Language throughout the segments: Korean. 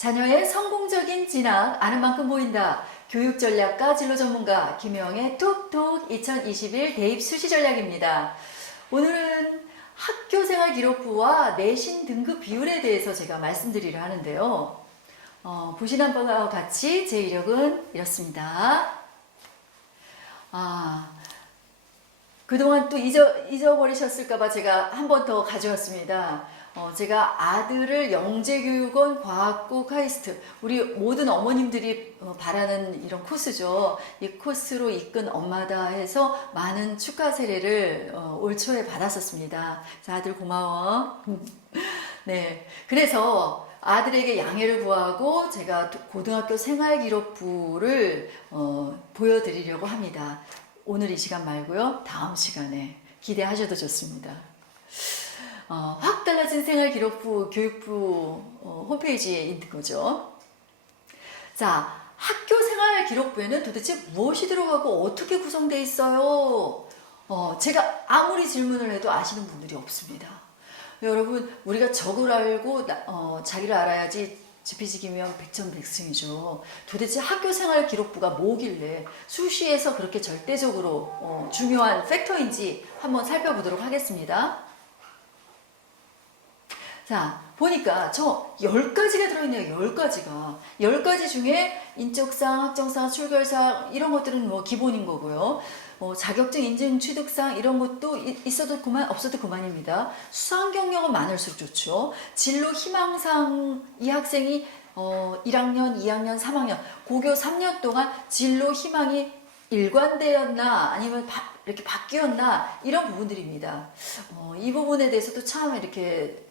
자녀의 성공적인 진학 아는 만큼 보인다. 교육전략가 진로전문가 김혜영의 톡톡 2021 대입 수시 전략입니다. 오늘은 학교생활 기록부와 내신 등급 비율에 대해서 제가 말씀드리려 하는데요. 보시는 바와 같이 제 이력은 이렇습니다. 그동안 또 잊어버리셨을까봐 제가 한 번 더 가져왔습니다. 제가 아들을 영재교육원 과학고 카이스트, 우리 모든 어머님들이 바라는 이런 코스죠. 이 코스로 이끈 엄마다 해서 많은 축하 세례를 올 초에 받았었습니다. 자, 아들 고마워. 네, 그래서 아들에게 양해를 구하고 제가 고등학교 생활기록부를 보여드리려고 합니다. 오늘 이 시간 말고요, 다음 시간에 기대하셔도 좋습니다. 확 달라진 생활기록부 교육부 홈페이지에 있는 거죠. 자, 학교 생활기록부에는 도대체 무엇이 들어가고 어떻게 구성되어 있어요? 제가 아무리 질문을 해도 아시는 분들이 없습니다. 여러분, 우리가 적을 알고 자기를 알아야지 지피지기면 백전백승이죠. 도대체 학교생활기록부가 뭐길래 수시에서 그렇게 절대적으로 중요한 팩터인지 한번 살펴보도록 하겠습니다. 자, 보니까 저 10가지가 들어있네요. 10가지가. 10가지 중에 인적사항, 학점사항, 출결사항 이런 것들은 뭐 기본인 거고요. 자격증 인증 취득사항 이런 것도 있어도 그만 없어도 그만입니다. 수상 경력은 많을수록 좋죠. 진로 희망사항 이 학생이 1학년, 2학년, 3학년 고교 3년 동안 진로 희망이 일관되었나 아니면 이렇게 바뀌었나 이런 부분들입니다. 이 부분에 대해서도 참 이렇게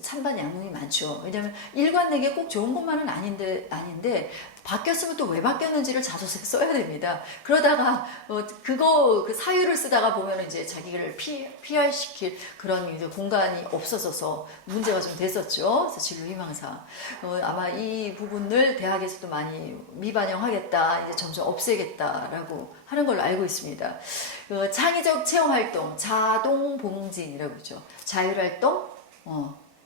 찬반 양론이 많죠. 왜냐하면 일관되게 꼭 좋은 것만은 아닌데 바뀌었으면 또 왜 바뀌었는지를 자소서에 써야 됩니다. 그러다가 그 사유를 쓰다가 보면 이제 자기를 PR시킬 그런 이제 공간이 없어져서 문제가 좀 됐었죠. 그래서 진로 희망사 아마 이 부분을 대학에서도 많이 미반영하겠다, 이제 점점 없애겠다라고 하는 걸로 알고 있습니다. 창의적 체험활동, 자동봉진이라고 그러죠. 자율활동,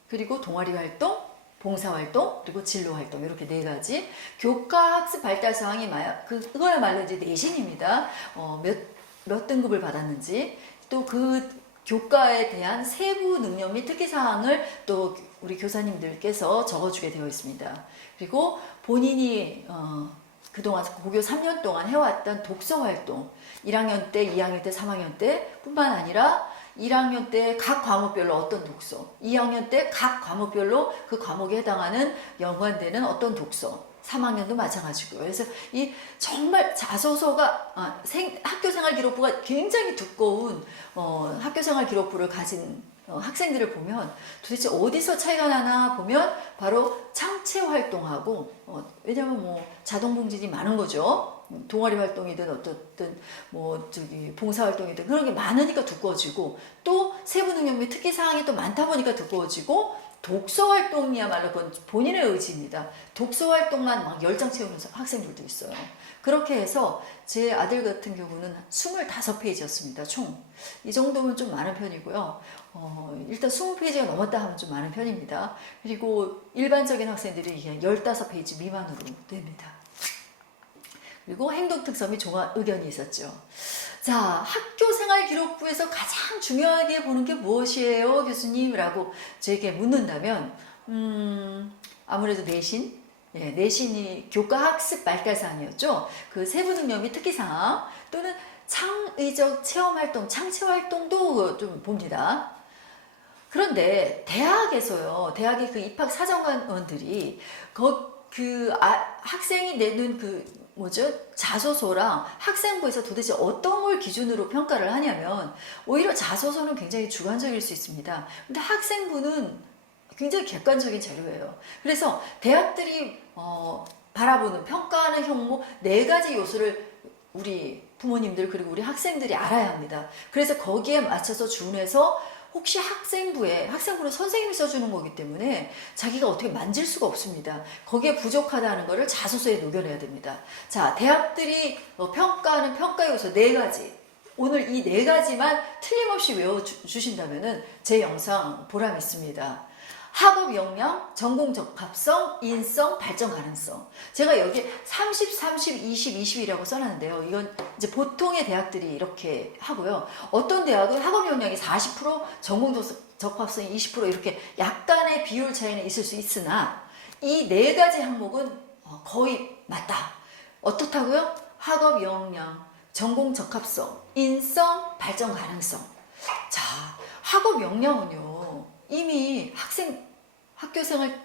그리고 동아리 활동, 봉사활동, 그리고 진로활동 이렇게 4가지 교과학습 발달사항이 그거야말로 이제 내신입니다. 몇 등급을 받았는지 또 그 교과에 대한 세부 능력 및 특기사항을 또 우리 교사님들께서 적어주게 되어 있습니다. 그리고 본인이 그동안 고교 3년 동안 해왔던 독서활동 1학년 때, 2학년 때, 3학년 때 뿐만 아니라 1학년 때 각 과목별로 어떤 독서, 2학년 때 각 과목별로 그 과목에 해당하는 연관되는 어떤 독서, 3학년도 마찬가지고요. 그래서 이 정말 자소서가 학교생활기록부가 굉장히 두꺼운 학교생활기록부를 가진 학생들을 보면 도대체 어디서 차이가 나나 보면 바로 창체활동하고 왜냐면 뭐 자동봉진이 많은 거죠. 동아리 활동이든 어떻든 봉사활동이든 그런 게 많으니까 두꺼워지고 또 세부 능력 및 특기 사항이 또 많다 보니까 두꺼워지고 독서활동이야말로 그건 본인의 의지입니다. 독서활동만 막 열장 채우는 학생들도 있어요. 그렇게 해서 제 아들 같은 경우는 25페이지였습니다. 총. 이 정도면 좀 많은 편이고요. 일단 20페이지가 넘었다 하면 좀 많은 편입니다. 그리고 일반적인 학생들이 15페이지 미만으로 됩니다. 그리고 행동특성 및 종합 의견이 있었죠. 자, 학교생활기록부에서 가장 중요하게 보는 게 무엇이에요, 교수님? 라고 저에게 묻는다면 아무래도 내신, 내신이 교과학습 발달사항이었죠. 그 세부능력 및 특기사항 또는 창의적 체험활동, 창체활동도 좀 봅니다. 그런데 대학에서요, 대학의 그 입학사정관원들이 학생이 내는 자소서랑 학생부에서 도대체 어떤 걸 기준으로 평가를 하냐면 오히려 자소서는 굉장히 주관적일 수 있습니다. 근데 학생부는 굉장히 객관적인 자료예요. 그래서 대학들이 바라보는 평가하는 형목 4가지 요소를 우리 부모님들 그리고 우리 학생들이 알아야 합니다. 그래서 거기에 맞춰서 준해서 혹시 학생부는 선생님이 써주는 거기 때문에 자기가 어떻게 만질 수가 없습니다. 거기에 부족하다는 것을 자소서에 녹여내야 됩니다. 자, 대학들이 평가하는 평가 요소 4가지. 오늘 이 4가지만 틀림없이 외워주신다면 제 영상 보람 있습니다. 학업 역량, 전공 적합성, 인성, 발전 가능성. 제가 여기 30, 30, 20, 20이라고 써놨는데요. 이건 이제 보통의 대학들이 이렇게 하고요. 어떤 대학은 학업 역량이 40%, 전공 적합성이 20% 이렇게 약간의 비율 차이는 있을 수 있으나 이 네 가지 항목은 거의 맞다. 어떻다고요? 학업 역량, 전공 적합성, 인성, 발전 가능성. 자, 학업 역량은요. 이미 학교생활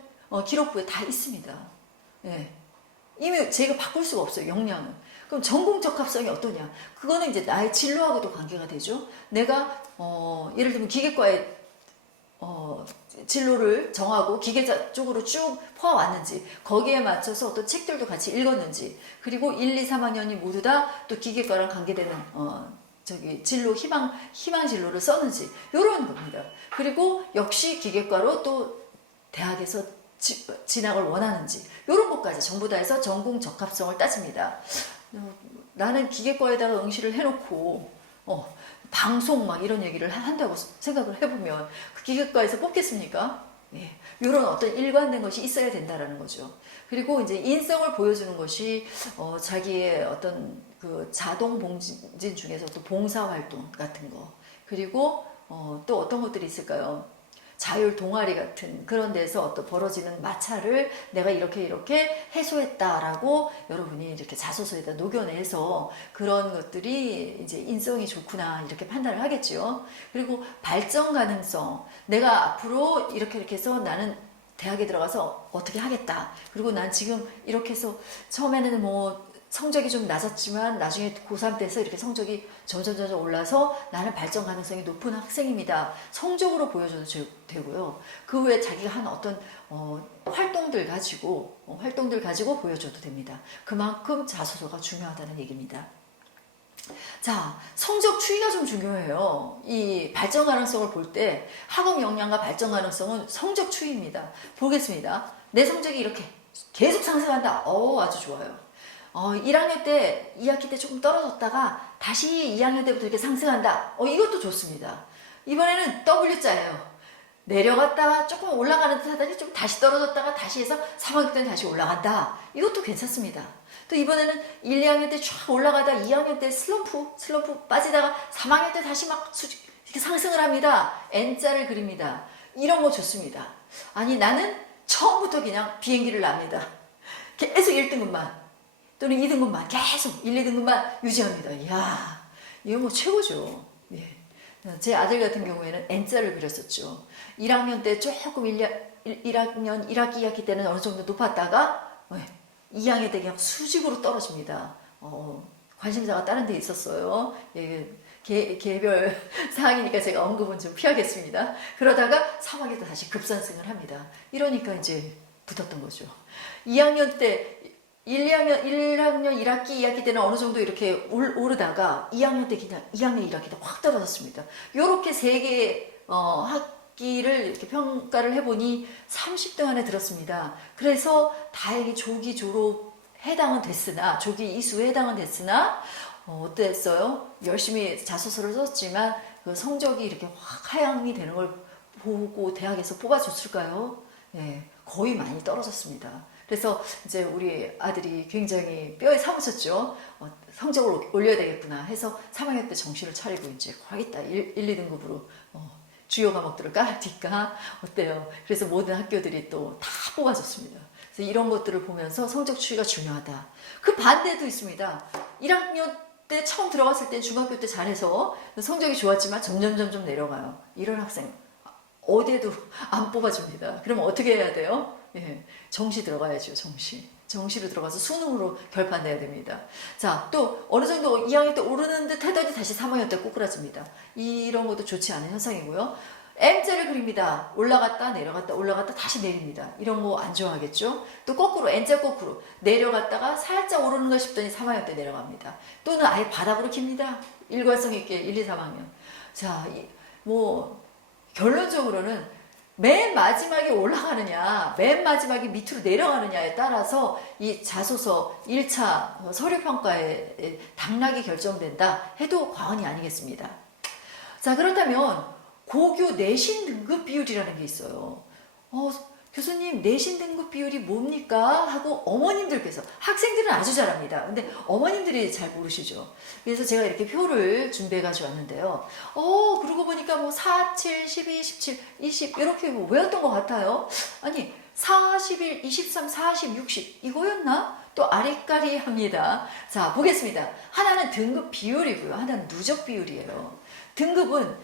기록부에 다 있습니다. 예. 이미 제가 바꿀 수가 없어요. 역량은. 그럼 전공 적합성이 어떠냐? 그거는 이제 나의 진로하고도 관계가 되죠. 내가 예를 들면 기계과에 진로를 정하고 기계자 쪽으로 쭉 퍼왔는지 거기에 맞춰서 어떤 책들도 같이 읽었는지 그리고 1, 2, 3학년이 모두 다 또 기계과랑 관계되는 진로 희망 진로를 썼는지 이런 겁니다. 그리고 역시 기계과로 또 대학에서 진학을 원하는지 이런 것까지 전부 다 해서 전공 적합성을 따집니다. 나는 기계과에다가 응시를 해놓고 방송 막 이런 얘기를 한다고 생각을 해보면 그 기계과에서 뽑겠습니까? 예, 이런 어떤 일관된 것이 있어야 된다라는 거죠. 그리고 이제 인성을 보여주는 것이 자기의 어떤 그 자동 봉진 중에서 또 봉사활동 같은 거 그리고 또 어떤 것들이 있을까요? 자율 동아리 같은 그런 데서 어떤 벌어지는 마찰을 내가 이렇게 해소했다라고 여러분이 이렇게 자소서에다 녹여내서 그런 것들이 이제 인성이 좋구나 이렇게 판단을 하겠죠. 그리고 발전 가능성. 내가 앞으로 이렇게 해서 나는 대학에 들어가서 어떻게 하겠다. 그리고 난 지금 이렇게 해서 처음에는 뭐 성적이 좀 낮았지만 나중에 고3 때서 이렇게 성적이 점점 올라서 나는 발전 가능성이 높은 학생입니다. 성적으로 보여줘도 되고요. 그 후에 자기가 한 어떤 활동들 가지고 보여줘도 됩니다. 그만큼 자소서가 중요하다는 얘기입니다. 자, 성적 추이가 좀 중요해요. 이 발전 가능성을 볼 때 학업 역량과 발전 가능성은 성적 추이입니다. 보겠습니다. 내 성적이 이렇게 계속 상승한다. 아주 좋아요. 1학년 때, 2학기 때 조금 떨어졌다가 다시 2학년 때부터 이렇게 상승한다. 이것도 좋습니다. 이번에는 W자예요. 내려갔다가 조금 올라가는 듯 하다니 좀 다시 떨어졌다가 다시 해서 3학년 때는 다시 올라간다. 이것도 괜찮습니다. 또 이번에는 1, 2학년 때 쫙 올라가다 2학년 때 슬럼프 빠지다가 3학년 때 다시 막 이렇게 상승을 합니다. N자를 그립니다. 이런 거 좋습니다. 아니 나는 처음부터 그냥 비행기를 납니다. 계속 1등급만. 또는 2등급만 계속 1, 2등급만 유지합니다. 이야, 이거 뭐 최고죠. 예. 제 아들 같은 경우에는 N자를 그렸었죠. 1학년 때 조금 1학년 1학기 2학기 때는 어느 정도 높았다가 2학년 때 그냥 수직으로 떨어집니다. 관심사가 다른 데 있었어요. 예. 개별 사항이니까 제가 언급은 좀 피하겠습니다. 그러다가 3학년 때 다시 급상승을 합니다. 이러니까 이제 붙었던 거죠. 2학년 때 1학년 1학기 2학기 때는 어느 정도 이렇게 오르다가 2학년 때 그냥 2학년 1학기 때 확 떨어졌습니다. 요렇게 세 개의 학기를 이렇게 평가를 해보니 30등 안에 들었습니다. 그래서 다행히 조기 졸업 해당은 됐으나 조기 이수에 해당은 됐으나 어땠어요? 열심히 자소서를 썼지만 그 성적이 이렇게 확 하향이 되는 걸 보고 대학에서 뽑아줬을까요? 네, 거의 많이 떨어졌습니다. 그래서 이제 우리 아들이 굉장히 뼈에 사무쳤죠. 성적을 올려야 되겠구나 해서 3학년 때 정신을 차리고 이제 가겠다. 1, 2등급으로 주요 과목들을 깔으니까 어때요? 그래서 모든 학교들이 또 다 뽑아줬습니다. 그래서 이런 것들을 보면서 성적 추이가 중요하다. 그 반대도 있습니다. 1학년 때 처음 들어갔을 때 중학교 때 잘해서 성적이 좋았지만 점점 내려가요. 이런 학생 어디에도 안 뽑아줍니다. 그러면 어떻게 해야 돼요? 예, 정시 들어가야죠. 정시로 들어가서 수능으로 결판내야 됩니다. 자, 또 어느 정도 2학년 때 오르는 듯 하더니 다시 3학년 때 꼬꾸라집니다. 이런 것도 좋지 않은 현상이고요. M자를 그립니다. 올라갔다 올라갔다 다시 내립니다. 이런 거 안 좋아하겠죠? 또 거꾸로 N자 거꾸로 내려갔다가 살짝 오르는가 싶더니 3학년 때 내려갑니다. 또는 아예 바닥으로 깁니다. 일관성 있게 1, 2, 3학년. 자, 뭐 결론적으로는 맨 마지막에 올라가느냐 맨 마지막에 밑으로 내려가느냐에 따라서 이 자소서 1차 서류평가의 당락이 결정된다 해도 과언이 아니겠습니다. 자, 그렇다면 고교 내신 등급 비율이라는 게 있어요. 교수님 내신 등급 비율이 뭡니까? 하고 어머님들께서, 학생들은 아주 잘합니다. 근데 어머님들이 잘 모르시죠. 그래서 제가 이렇게 표를 준비해 가지고 왔는데요. 그러고 보니까 뭐 4, 7, 12, 17, 20 이렇게 뭐 외웠던 것 같아요. 아니 41, 23, 40, 60 이거였나? 또 아리까리 합니다. 자, 보겠습니다. 하나는 등급 비율이고요. 하나는 누적 비율이에요. 등급은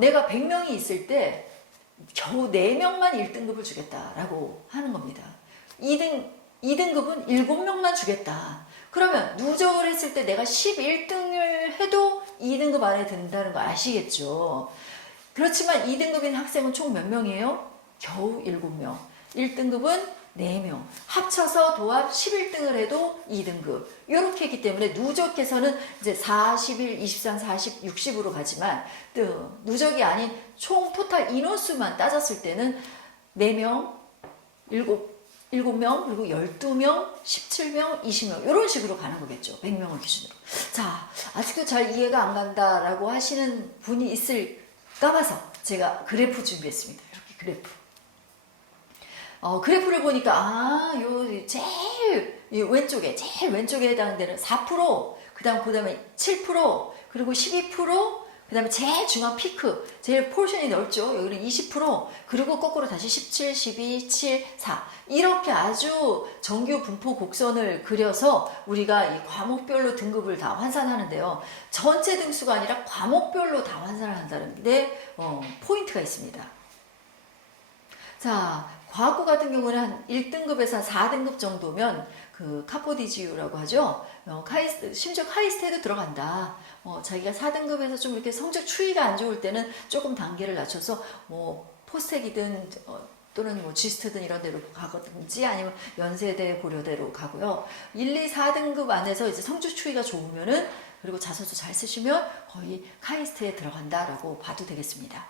내가 100명이 있을 때 겨우 4명만 1등급을 주겠다라고 하는 겁니다. 2등급은 7명만 주겠다. 그러면 누적을 했을 때 내가 11등을 해도 2등급 안에 든다는 거 아시겠죠? 그렇지만 2등급인 학생은 총 몇 명이에요? 겨우 7명. 1등급은 4명. 합쳐서 도합 11등을 해도 2등급. 이렇게 했기 때문에 누적해서는 이제 41, 23, 40, 60으로 가지만 또 누적이 아닌 총 토탈 인원수만 따졌을 때는 4명, 7명, 그리고 12명, 17명, 20명 이런 식으로 가는 거겠죠. 100명을 기준으로. 자, 아직도 잘 이해가 안 간다라고 하시는 분이 있을까 봐서 제가 그래프 준비했습니다. 이렇게 그래프. 그래프를 보니까 요 제일 제일 왼쪽에 해당되는 4%, 그 다음에 7%, 그리고 12%, 그 다음에 제일 중앙 피크, 제일 포션이 넓죠. 여기는 20%, 그리고 거꾸로 다시 17, 12, 7, 4 이렇게 아주 정규 분포 곡선을 그려서 우리가 이 과목별로 등급을 다 환산하는데요. 전체 등수가 아니라 과목별로 다 환산을 한다는데 포인트가 있습니다. 자, 과학고 같은 경우는 한 1등급에서 4등급 정도면 그 카포디지유라고 하죠. 심지어 카이스트에도 들어간다. 자기가 4등급에서 좀 이렇게 성적 추이가 안 좋을 때는 조금 단계를 낮춰서 뭐 포스텍이든 또는 뭐 지스트든 이런 데로 가든지 아니면 연세대 고려대로 가고요. 1, 2, 4등급 안에서 이제 성적 추이가 좋으면은 그리고 자소서 잘 쓰시면 거의 카이스트에 들어간다라고 봐도 되겠습니다.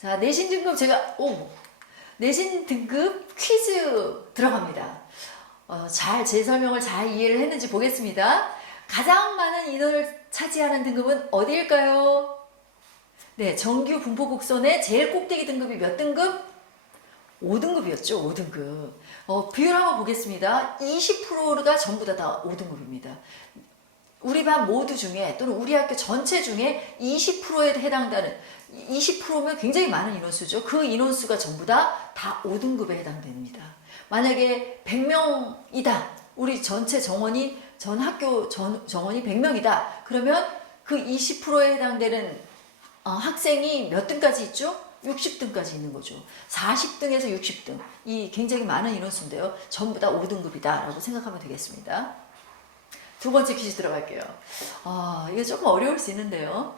자, 내신 등급 내신 등급 퀴즈 들어갑니다. 제 설명을 잘 이해를 했는지 보겠습니다. 가장 많은 인원을 차지하는 등급은 어디일까요? 네, 정규 분포 곡선의 제일 꼭대기 등급이 몇 등급? 5등급이었죠, 5등급. 비율 한번 보겠습니다. 20%가 전부 다 5등급입니다. 우리 반 모두 중에 또는 우리 학교 전체 중에 20%에 해당되는 20%면 굉장히 많은 인원수죠. 그 인원수가 전부 다 5등급에 해당됩니다. 만약에 100명이다. 우리 전체 정원이 전 학교 정원이 100명이다. 그러면 그 20%에 해당되는 학생이 몇 등까지 있죠? 60등까지 있는 거죠. 40등에서 60등. 이 굉장히 많은 인원수인데요. 전부 다 5등급이다 라고 생각하면 되겠습니다. 두 번째 퀴즈 들어갈게요. 이거 조금 어려울 수 있는데요.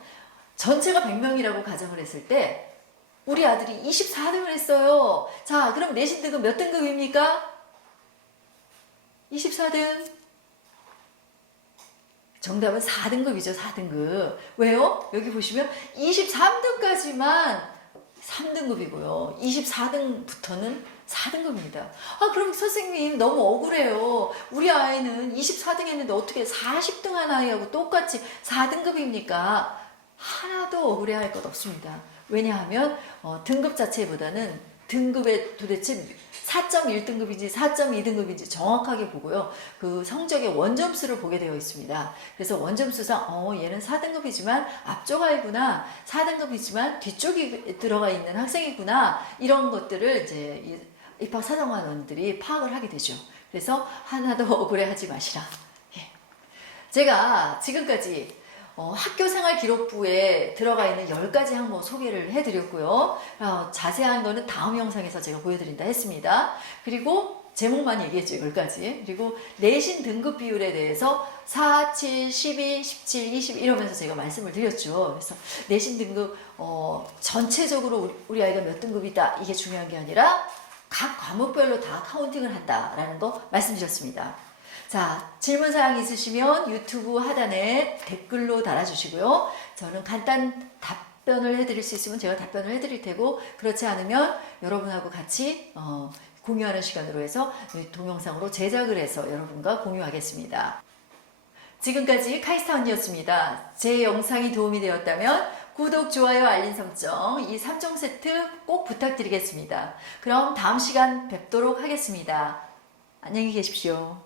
전체가 100명이라고 가정을 했을 때 우리 아들이 24등을 했어요. 자, 그럼 내신 등급 몇 등급입니까? 24등. 정답은 4등급이죠. 4등급. 왜요? 여기 보시면 23등까지만 3등급이고요. 24등부터는 4등급입니다. 그럼 선생님 너무 억울해요. 우리 아이는 24등 했는데 어떻게 40등 한 아이하고 똑같이 4등급입니까? 하나도 억울해할 것 없습니다. 왜냐하면 등급 자체보다는 등급에 도대체 4.1등급인지 4.2등급인지 정확하게 보고요. 그 성적의 원점수를 보게 되어 있습니다. 그래서 원점수상 얘는 4등급이지만 앞쪽 아이구나, 4등급이지만 뒤쪽에 들어가 있는 학생이구나, 이런 것들을 이제 입학사정관원들이 파악을 하게 되죠. 그래서 하나도 억울해하지 마시라. 예. 제가 지금까지 학교생활 기록부에 들어가 있는 10가지 항목 소개를 해드렸고요. 자세한 거는 다음 영상에서 제가 보여드린다 했습니다. 그리고 제목만 얘기했죠. 10가지. 그리고 내신 등급 비율에 대해서 4, 7, 12, 17, 20 이러면서 제가 말씀을 드렸죠. 그래서 내신 등급 전체적으로 우리 아이가 몇 등급이다 이게 중요한 게 아니라 각 과목별로 다 카운팅을 한다라는 거 말씀드렸습니다. 자, 질문사항 있으시면 유튜브 하단에 댓글로 달아주시고요. 저는 간단 답변을 해드릴 수 있으면 제가 답변을 해드릴 테고, 그렇지 않으면 여러분하고 같이 공유하는 시간으로 해서 동영상으로 제작을 해서 여러분과 공유하겠습니다. 지금까지 카이스타 언니였습니다. 제 영상이 도움이 되었다면 구독, 좋아요, 알림 설정 이 3종 세트 꼭 부탁드리겠습니다. 그럼 다음 시간 뵙도록 하겠습니다. 안녕히 계십시오.